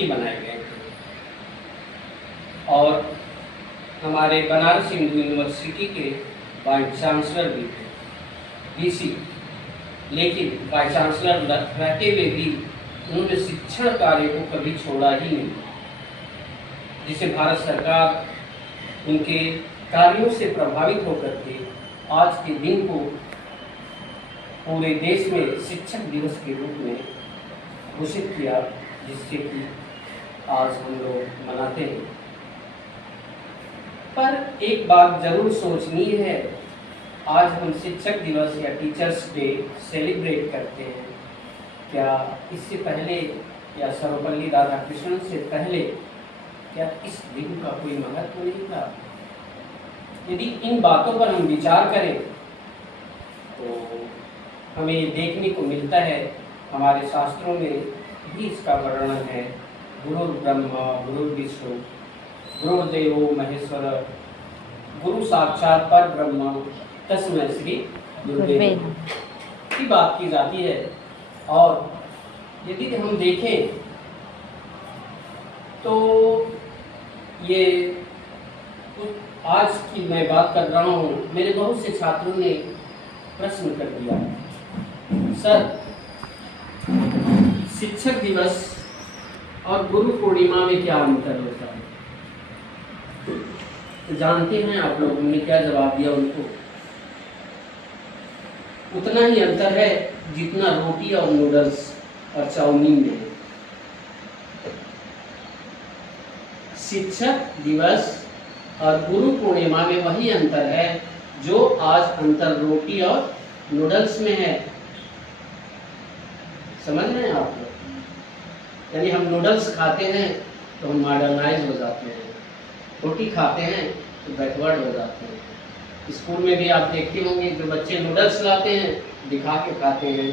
कुलपति बनाए गए थे और हमारे बनारस हिंदू यूनिवर्सिटी के वाइस चांसलर भी थे, वीसी। लेकिन वाइस चांसलर रहते हुए भी उन्होंने शिक्षण कार्य को कभी छोड़ा ही नहीं, जिसे भारत सरकार उनके कार्यों से प्रभावित होकर के आज के दिन को पूरे देश में शिक्षक दिवस के रूप में घोषित किया, जिससे कि आज हम लोग मनाते हैं। पर एक बात जरूर सोचनी है, आज हम शिक्षक दिवस या टीचर्स डे सेलिब्रेट करते हैं, क्या इससे पहले या सर्वपल्ली राधाकृष्णन से पहले क्या इस दिन का कोई महत्व नहीं था? यदि इन बातों पर हम विचार करें तो हमें देखने को मिलता है, हमारे शास्त्रों में भी इसका वर्णन है। गुरुर् ब्रह्मा गुरुर्विष्णु गुरुर्देवो महेश्वर गुरु साक्षात पर ब्रह्म तस्मै श्री गुरुवे की बात की जाती है। और यदि हम देखें तो ये आज की मैं बात कर रहा हूँ, मेरे बहुत से छात्रों ने प्रश्न कर दिया, सर शिक्षक दिवस और गुरु पूर्णिमा में क्या अंतर होता है? तो जानते हैं आप लोगों ने क्या जवाब दिया उनको? उतना ही अंतर है जितना रोटी और नूडल्स और चाउमीन में। शिक्षक दिवस और गुरु पूर्णिमा में वही अंतर है जो आज अंतर रोटी और नूडल्स में है। समझ रहे हैं आप लोग? यानी हम नूडल्स खाते हैं तो हम मॉडर्नाइज हो जाते हैं, रोटी खाते हैं तो बैकवर्ड हो जाते हैं। स्कूल में भी आप देखते होंगे जो बच्चे नूडल्स लाते हैं दिखा के खाते हैं,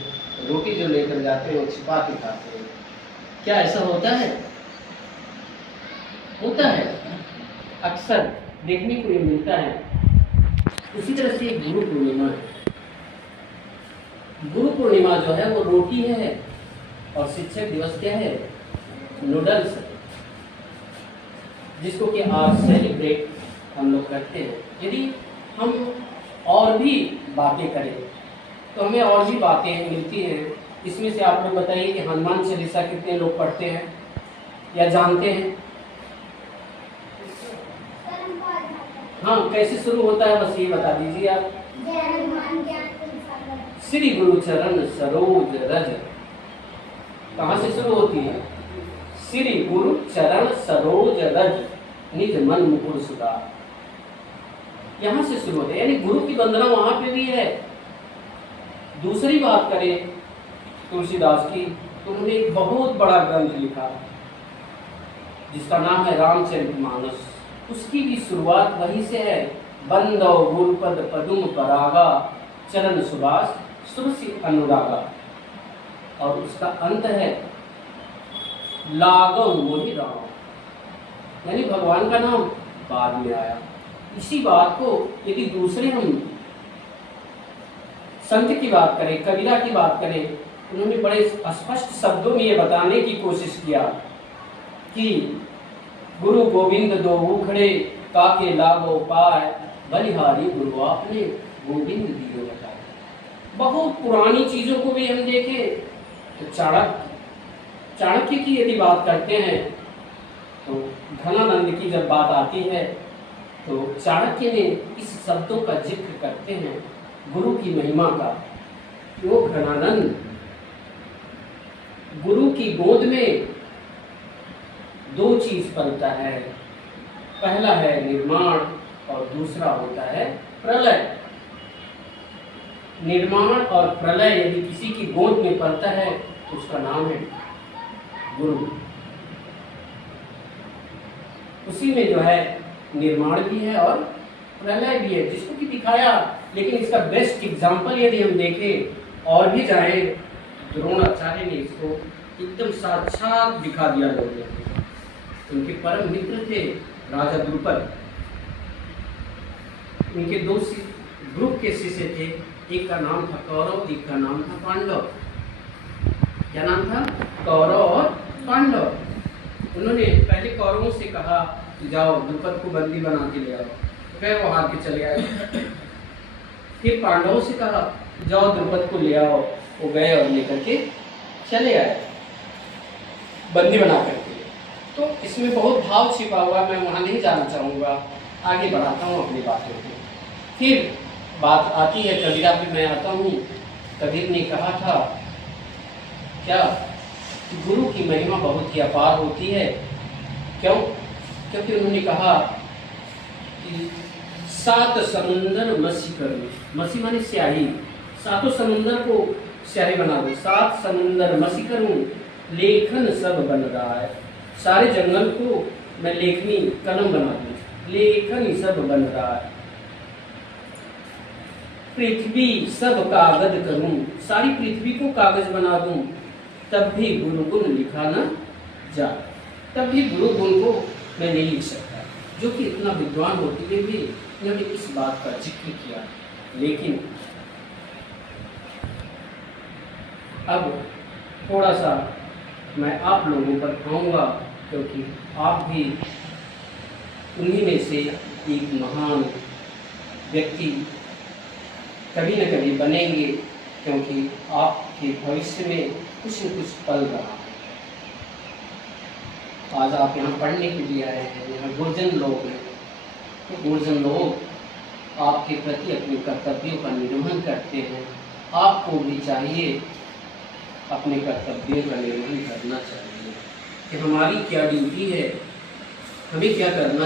रोटी जो लेकर जाते हैं वो छिपा के खाते हैं। क्या ऐसा होता है? होता है, अक्सर देखने को ये मिलता है। उसी तरह से गुरु पूर्णिमा है। गुरु पूर्णिमा जो है वो रोटी है और शिक्षक दिवस क्या है? नूडल्स है, जिसको कि आज सेलिब्रेट हम लोग करते हैं। यदि हम और भी बातें करें तो हमें और भी बातें मिलती हैं। इसमें से आप लोग बताइए कि हनुमान चालीसा कितने लोग पढ़ते हैं या जानते हैं? हाँ, कैसे शुरू होता है बस ये बता दीजिए आप। श्री गुरु चरण सरोज रज। कहाँ से शुरू होती है? श्री गुरु चरण सरोज रज निज मन मुकुर सुधार, यहाँ से शुरू होते हैं। यानी गुरु की वंदना वहां पे भी है। दूसरी बात करें तुलसीदास की, तो उन्होंने एक बहुत बड़ा ग्रंथ लिखा जिसका नाम है रामचरितमानस। उसकी भी शुरुआत वहीं से है, बंदो गुरुपद पदुम परागा चरण सुभाष सुरसि अनुरागा, और उसका अंत है लागो मोहि राम, यानी भगवान का नाम बाद में आया। इसी बात को यदि दूसरे हम संत की बात करें, कबीरा की बात करें, उन्होंने बड़े स्पष्ट शब्दों में ये बताने की कोशिश किया कि गुरु गोविंद दो उखड़े काके लागो पाए, बलिहारी गुरु आपने गोविंद दियो बताए। बहुत पुरानी चीजों को भी हम देखें तो चाणक्य की यदि बात करते हैं तो धनानंद की जब बात आती है तो चाणक्य ने इस शब्दों का जिक्र करते हैं गुरु की महिमा का। वो धनानंद गुरु की गोद में दो चीज पलता है, पहला है निर्माण और दूसरा होता है प्रलय। निर्माण और प्रलय यदि किसी की गोद में पलता है तो उसका नाम है गुरु। उसी में जो है निर्माण भी है और प्रलय भी है, जिसको कि दिखाया। लेकिन इसका बेस्ट एग्जाम्पल यदि हम देखें और भी जाए, द्रोणाचार्य ने इसको एकदम साक्षात दिखा दिया लोगों ने। उनके परम मित्र थे राजा द्रुपद, उनके दो ग्रुप के शिष्य थे, एक का नाम था कौरव, एक का नाम था पांडव। क्या नाम था? कौरव और पांडव। उन्होंने पहले कौरवों से कहा कि जाओ द्रुपद को बंदी बना के ले आओ, तो गए वो हार के चले आए। फिर पांडवों से कहा जाओ द्रुपद को ले आओ, वो गए और लेकर के चले आए बंदी बना करके। तो इसमें बहुत भाव छिपा हुआ, मैं वहाँ नहीं जाना चाहूँगा, आगे बढ़ाता हूँ अपनी बातों को। फिर बात आती है कबीरा पे मैं आता हूँ। कबीर ने कहा था क्या, गुरु की महिमा बहुत ही अपार होती है। क्यों? क्योंकि उन्होंने कहा कि 7 समुंदर मसी करो, मसी माने स्याही, 7 समुंदर को स्याही बना दो। 7 समुंदर मसी करूं, लेखन सब बन रहा है। सारे जंगल को मैं लेखनी कलम बना दूं, लेखन सब बन रहा है। पृथ्वी सब कागज करूं, सारी पृथ्वी को कागज बना दूं, तब भी गुरु गुण लिखा न जा, तब भी गुरु गुण को मैं नहीं लिख सकता। जो कि इतना विद्वान होते हुए भी उन्होंने इस बात का जिक्र किया। लेकिन अब थोड़ा सा मैं आप लोगों पर आऊँगा, क्योंकि आप भी उन्हीं में से एक महान व्यक्ति कभी न कभी बनेंगे, क्योंकि आपके भविष्य में कुछ न कुछ पल रहा है। आज आप यहाँ पढ़ने के लिए आए हैं, यहाँ गुरजन लोग हैं, तो गुरजन लोग आपके प्रति अपने कर्तव्यों का निर्वहन करते हैं। आपको भी चाहिए अपने कर्तव्यों का निर्वहन करना चाहिए कि हमारी क्या ड्यूटी है, हमें क्या करना चाहिए।